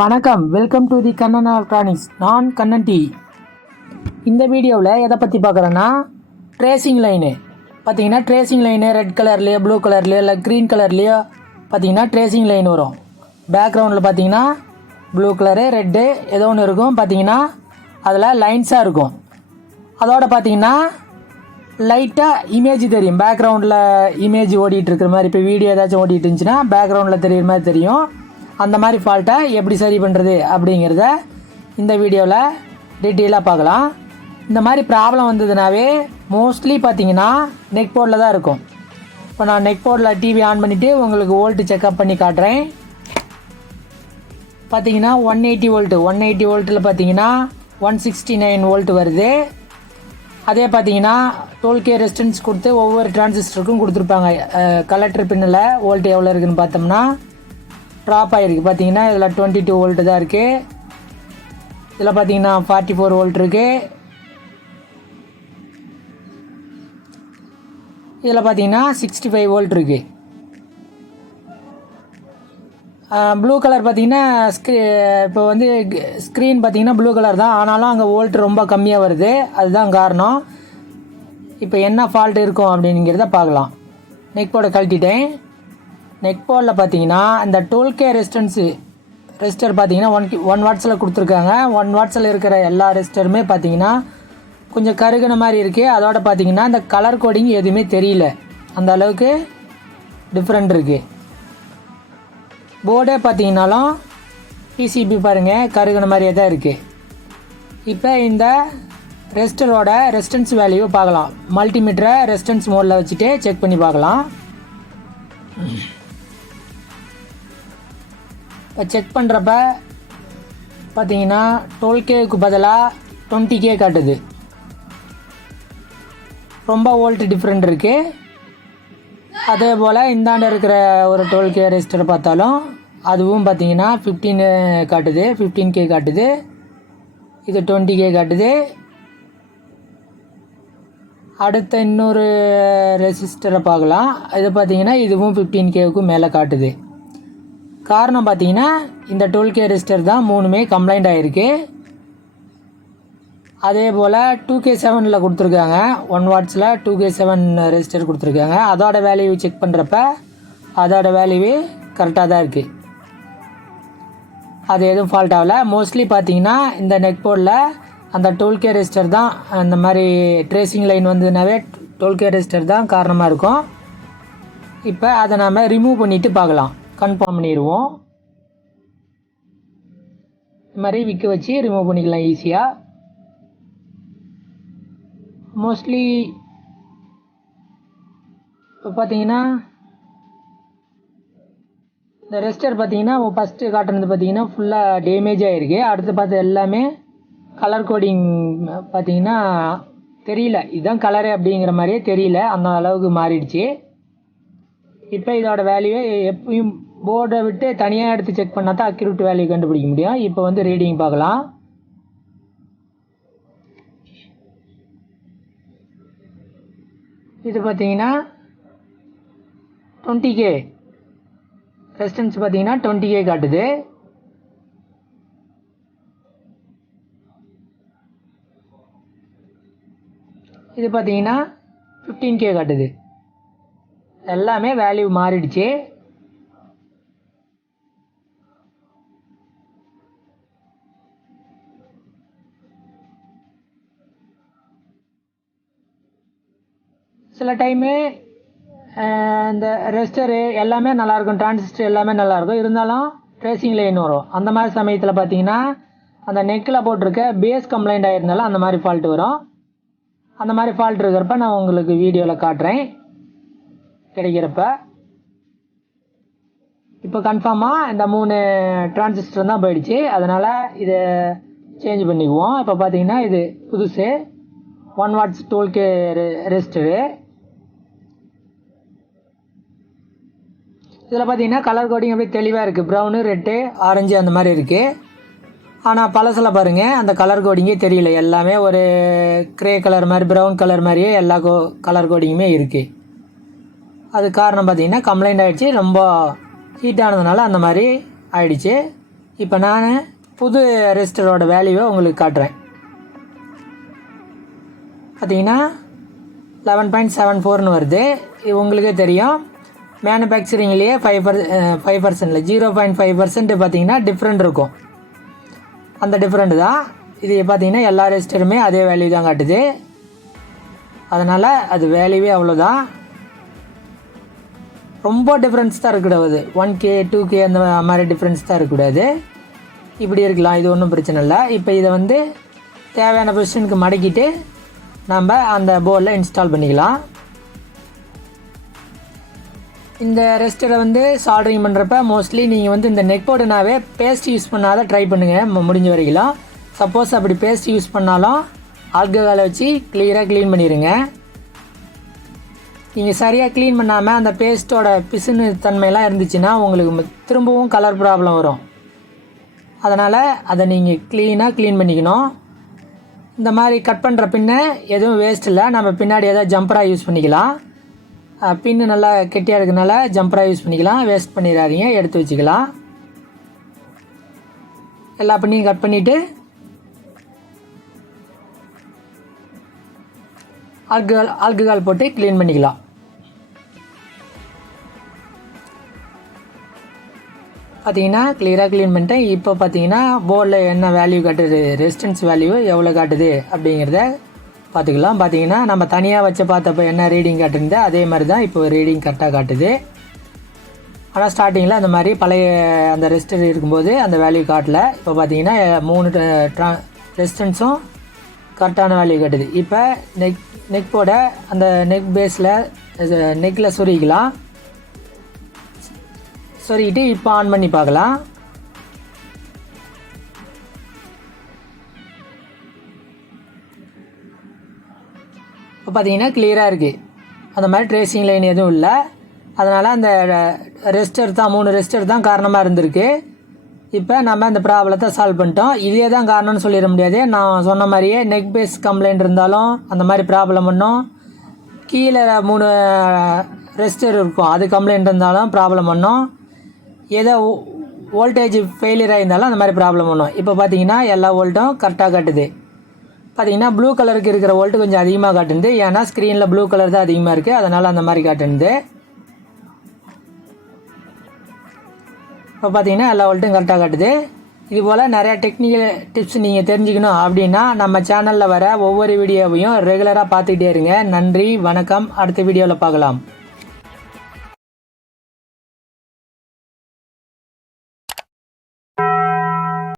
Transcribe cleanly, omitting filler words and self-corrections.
வணக்கம், welcome to the Kannan electronics. நான் Kannan D. இந்த வீடியோவில் எதை பற்றி பார்க்குறேன்னா, ட்ரேசிங் லைனு பார்த்தீங்கன்னா ட்ரேசிங் லைனு ரெட் கலர்லேயோ ப்ளூ கலர்லேயோ இல்லை க்ரீன் கலர்லேயோ பார்த்தீங்கன்னா ட்ரேசிங் லைன் வரும். பேக்ரவுண்டில் பார்த்தீங்கன்னா ப்ளூ கலரு ரெட்டு ஏதோ ஒன்று இருக்கும். பார்த்தீங்கன்னா அதில் லைன்ஸாக இருக்கும். அதோட பார்த்தீங்கன்னா லைட்டாக இமேஜ் தெரியும். பேக்ரவுண்டில் இமேஜ் ஓடிட்டு இருக்கிற மாதிரி, இப்போ வீடியோ ஏதாச்சும் ஓடிட்டு இருந்துச்சுன்னா பேக்ரவுண்டில் தெரியுற மாதிரி தெரியும். அந்த மாதிரி ஃபால்ட்டை எப்படி சரி பண்ணுறது அப்படிங்கிறத இந்த வீடியோவில் டீட்டெயிலாக பார்க்கலாம். இந்த மாதிரி ப்ராப்ளம் வந்ததுனாவே மோஸ்ட்லி பார்த்தீங்கன்னா நெக் போர்டில் தான் இருக்கும். இப்போ நான் நெக் போர்டில் டிவி ஆன் பண்ணிவிட்டு உங்களுக்கு வோல்ட்டு செக்அப் பண்ணி காட்டுறேன். பார்த்தீங்கன்னா 180 வோல்ட்டு 180 வோல்ட்டில் பார்த்தீங்கன்னா 169 வோல்ட் வருது. அதே பார்த்தீங்கன்னா 12K ரெசிஸ்டன்ஸ் கொடுத்து ஒவ்வொரு டிரான்சிஸ்டருக்கும் கொடுத்துருப்பாங்க. கலெக்டர் பின்னில் வோல்ட் எவ்வளோ இருக்குதுன்னு பார்த்தோம்னா ட்ராப் ஆகிருக்கு. பார்த்தீங்கன்னா இதில் 22 வோல்ட்டு தான் இருக்குது. இதில் பார்த்தீங்கன்னா 44 வோல்ட் இருக்குது. இதில் பார்த்தீங்கன்னா 65 வோல்ட் இருக்குது. ப்ளூ கலர் பார்த்தீங்கன்னா இப்போ வந்து ஸ்க்ரீன் பார்த்தீங்கன்னா ப்ளூ கலர் தான், ஆனாலும் அங்கே வோல்ட் ரொம்ப கம்மியாக வருது. அதுதான் காரணம். இப்போ என்ன ஃபால்ட் இருக்கும் அப்படிங்கிறத பார்க்கலாம். நெக் போர்டை கழட்டிட்டேன். நெக் போர்டில் பார்த்தீங்கன்னா இந்த 12K ரெசிஸ்டர் பார்த்தீங்கன்னா 1 வாட்ஸில் கொடுத்துருக்காங்க. 1 வாட்ஸில் இருக்கிற எல்லா ரெசிஸ்டருமே பார்த்தீங்கன்னா கொஞ்சம் கருகுன மாதிரி இருக்குது. அதோட பார்த்தீங்கன்னா இந்த கலர் கோடிங் எதுவுமே தெரியல, அந்த அளவுக்கு டிஃப்ரெண்ட் இருக்குது. போர்டே பார்த்தீங்கன்னாலும் பிசிபி பாருங்கள் கருகுன மாதிரியே தான் இருக்குது. இப்போ இந்த ரெசிஸ்டரோட ரெசிஸ்டன்ஸ் வேல்யூவை பார்க்கலாம். மல்டிமீட்டரை ரெசிஸ்டன்ஸ் மோடில் வச்சுட்டு செக் பண்ணி பார்க்கலாம். இப்போ செக் பண்ணுறப்ப பார்த்தீங்கன்னா 12Kக்கு பதிலாக 20K காட்டுது. ரொம்ப வோல்ட் டிஃப்ரெண்ட் இருக்குது. அதே போல் இந்தாண்ட இருக்கிற ஒரு 12K ரெசிஸ்டர் பார்த்தாலும் அதுவும் பார்த்தீங்கன்னா 15 காட்டுது, 15K காட்டுது. இது 20K காட்டுது. அடுத்த இன்னொரு ரெசிஸ்டரை பார்க்கலாம். இது பார்த்தீங்கன்னா இதுவும் 15Kவுக்கு மேலே காட்டுது. காரணம் பார்த்தீங்கன்னா இந்த 12K ரெசிஸ்டர் தான் மூணுமே கம்ப்ளைண்ட் ஆகிருக்கு. அதே போல் 2K7 கொடுத்துருக்காங்க. 1 வாட்ஸில் 2K7 ரெசிஸ்டர் கொடுத்துருக்காங்க. அதோட வேல்யூ செக் பண்ணுறப்ப அதோட வேல்யூ கரெக்டாக தான் இருக்குது. அது எதுவும் ஃபால்ட் ஆகலை. மோஸ்ட்லி பார்த்தீங்கன்னா இந்த நெக் போர்டில் அந்த 12K ரெசிஸ்டர் தான், அந்த மாதிரி ட்ரேசிங் லைன் வந்ததுனாவே 12K ரெசிஸ்டர் தான் காரணமாக இருக்கும். இப்போ அதை நாம் ரிமூவ் பண்ணிவிட்டு பார்க்கலாம். கன்ஃபார்ம் பண்ணிடுவோம். இது மாதிரி விற்க வச்சு ரிமூவ் பண்ணிக்கலாம் ஈஸியாக. மோஸ்ட்லி இப்போ பார்த்தீங்கன்னா இந்த ரெசிஸ்டர் பார்த்தீங்கன்னா ஃபஸ்ட்டு காட்டுறது பார்த்தீங்கன்னா ஃபுல்லாக டேமேஜ் ஆகிருக்கு. அடுத்து பார்த்து எல்லாமே கலர் கோடிங் பார்த்தீங்கன்னா தெரியல, இதுதான் கலரு அப்படிங்கிற மாதிரியே தெரியல, அந்த அளவுக்கு மாறிடுச்சு. இப்போ இதோட வேல்யூவை எப்பயும் போர்டை விட்டு தனியாக எடுத்து செக் பண்ணால் தான் அக்யூரேட் வேல்யூ கண்டுபிடிக்க முடியும். இப்போ வந்து ரீடிங் பார்க்கலாம். இது பார்த்தீங்கன்னா 20K ரெசிஸ்டன்ஸ் பார்த்தீங்கன்னா 20K காட்டுது. இது பார்த்தீங்கன்னா 15K காட்டுது. எல்லாமே வேல்யூ மாறிடுச்சு. சில டைமு இந்த ரெசிஸ்டரு எல்லாமே நல்லாயிருக்கும், டிரான்சிஸ்டர் எல்லாமே நல்லாயிருக்கும், இருந்தாலும் ட்ரேசிங் லைன் வரும். அந்த மாதிரி சமயத்தில் பார்த்தீங்கன்னா அந்த நெக்கில் போட்டிருக்க பேஸ் கம்ப்ளைண்ட் ஆகிருந்தாலும் அந்த மாதிரி ஃபால்ட் வரும். அந்த மாதிரி ஃபால்ட் இருக்கிறப்ப நான் உங்களுக்கு வீடியோவில் காட்டுறேன் கிடைக்கிறப்ப. இப்போ கன்ஃபார்மாக இந்த 3 டிரான்சிஸ்டர் தான் போயிடுச்சு. அதனால் இதை சேஞ்ச் பண்ணிக்குவோம். இப்போ பார்த்தீங்கன்னா இது புதுசு 1 வாட்ஸ் 12K ரெசிஸ்டரு. இதில் பார்த்தீங்கன்னா கலர் கோடிங் அப்படியே தெளிவாக இருக்குது. ப்ரௌனு ரெட்டு ஆரஞ்சு அந்த மாதிரி இருக்குது. ஆனால் பழசில் பாருங்கள் அந்த கலர் கோடிங்கே தெரியல. எல்லாமே ஒரு க்ரே கலர் மாதிரி ப்ரௌன் கலர் மாதிரியே எல்லா கலர் கோடிங்குமே இருக்குது. அது காரணம் பார்த்தீங்கன்னா கம்ப்ளைண்ட் ஆகிடுச்சு, ரொம்ப ஹீட் ஆனதுனால அந்த மாதிரி ஆயிடுச்சு. இப்போ நான் புது ரெசிஸ்டரோட வேல்யூவை உங்களுக்கு காட்டுறேன். பார்த்தீங்கன்னா 11.74ன்னு வருது. இது உங்களுக்கே தெரியும். மேனுஃபேக்சரிங்லேயே 5% 0.5% பார்த்தீங்கன்னா டிஃப்ரெண்ட் இருக்கும். அந்த டிஃப்ரெண்ட் தான் இது. பார்த்தீங்கன்னா எல்லா ரெஜிஸ்டருமே அதே வேல்யூ தான் காட்டுது. அதனால் அது வேல்யூவே அவ்வளோதான். ரொம்ப டிஃப்ரென்ஸ் தான் இருக்கக்கூடாது. 1K 2K அந்த மாதிரி டிஃப்ரென்ஸ் தான் இருக்கக்கூடாது. இப்படி இருக்கலாம், இது ஒன்றும் பிரச்சனை இல்லை. இப்போ இதை வந்து தேவையான பொசிஷனுக்கு மடக்கிட்டு நம்ம அந்த போர்டில் இன்ஸ்டால் பண்ணிக்கலாம். இந்த ரெசிஸ்டரை வந்து சால்டரிங் பண்ணுறப்ப மோஸ்ட்லி நீங்கள் வந்து இந்த நெக் போர்டுனாவே பேஸ்ட் யூஸ் பண்ணாத ட்ரை பண்ணுங்கள் முடிஞ்ச வரைக்கும். சப்போஸ் அப்படி பேஸ்ட் யூஸ் பண்ணாலும் ஆல்கஹாலை வச்சு கிளியராக க்ளீன் பண்ணிடுங்க. நீங்கள் சரியாக க்ளீன் பண்ணாமல் அந்த பேஸ்ட்டோட பிசுன்னு தன்மையெல்லாம் இருந்துச்சுன்னா உங்களுக்கு திரும்பவும் கலர் ப்ராப்ளம் வரும். அதனால் அதை நீங்கள் க்ளீனாக க்ளீன் பண்ணிக்கணும். இந்த மாதிரி கட் பண்ணுற பின்னை எதுவும் வேஸ்ட் இல்லை. நம்ம பின்னாடி எதாவது ஜம்பராக யூஸ் பண்ணிக்கலாம். பின்னு நல்லா கெட்டியாக இருக்கிறதுனால ஜம்பராக யூஸ் பண்ணிக்கலாம். வேஸ்ட் பண்ணிடாதீங்க, எடுத்து வச்சுக்கலாம். எல்லா பின்னையும் கட் பண்ணிவிட்டு ஆல்கஹால் போட்டு க்ளீன் பண்ணிக்கலாம். பார்த்தீங்கன்னா கிளியராக க்ளீன் பண்ணிட்டேன். இப்போ பார்த்தீங்கன்னா போர்டில் என்ன வேல்யூ காட்டுது, ரெசிஸ்டன்ஸ் வேல்யூ எவ்வளோ காட்டுது அப்படிங்கிறத பார்த்துக்கலாம். பார்த்தீங்கன்னா நம்ம தனியாக வச்சு பார்த்தப்போ என்ன ரீடிங் காட்டுருந்தோ அதே மாதிரி தான் இப்போ ரீடிங் கரெக்டாக காட்டுது. ஆனால் ஸ்டார்டிங்கில் அந்த மாதிரி பழைய அந்த ரெசிஸ்டர் இருக்கும்போது அந்த வேல்யூ காட்டல. இப்போ பார்த்தீங்கன்னா 3 ரெசிஸ்டன்ஸும் கரெக்டான வேல்யூ காட்டுது. இப்போ நெக் போட அந்த நெக் பேஸில் நெக்கில் சொருகிக்கலாம். சொருகிட்டு இப்போ ஆன் பண்ணி பார்க்கலாம். இப்போ பார்த்தீங்கன்னா கிளியராக இருக்குது. அந்த மாதிரி ட்ரேசிங் லைன் எதுவும் இல்லை. அதனால் அந்த ரெசிஸ்டர் தான் 3 ரெசிஸ்டர் தான் காரணமாக இருந்திருக்கு. இப்போ நம்ம அந்த ப்ராப்ளத்தை சால்வ் பண்ணிட்டோம். இதே தான் காரணம்னு சொல்லிட முடியாது. நான் சொன்ன மாதிரியே நெக் பேஸ் கம்ப்ளைண்ட் இருந்தாலும் அந்த மாதிரி ப்ராப்ளம் பண்ணும். கீழே 3 ரெசிஸ்டர் இருக்கும், அது கம்ப்ளைண்ட் இருந்தாலும் ப்ராப்ளம் பண்ணும். ஏதோ வோல்டேஜ் ஃபெயிலியராக இருந்தாலும் அந்த மாதிரி ப்ராப்ளம் பண்ணும். இப்போ பார்த்தீங்கன்னா எல்லா வோல்ட்டும் கரெக்டாக காட்டுது. பார்த்தீங்கன்னா ப்ளூ கலருக்கு இருக்கிற வோல்ட்டு கொஞ்சம் அதிகமாக காட்டுது. ஏன்னா ஸ்க்ரீனில் ப்ளூ கலர் தான் அதிகமாக இருக்குது, அதனால் அந்த மாதிரி காட்டுது. இப்போ பார்த்தீங்கன்னா எல்லா வோல்ட்டும் கரெக்டாக காட்டுது. இதுபோல் நிறையா டெக்னிக்கல் டிப்ஸ் நீங்கள் தெரிஞ்சுக்கணும் அப்படின்னா நம்ம சேனலில் வர ஒவ்வொரு வீடியோவையும் ரெகுலராக பார்த்துக்கிட்டே இருங்க. நன்றி, வணக்கம். அடுத்த வீடியோவில் பார்க்கலாம்.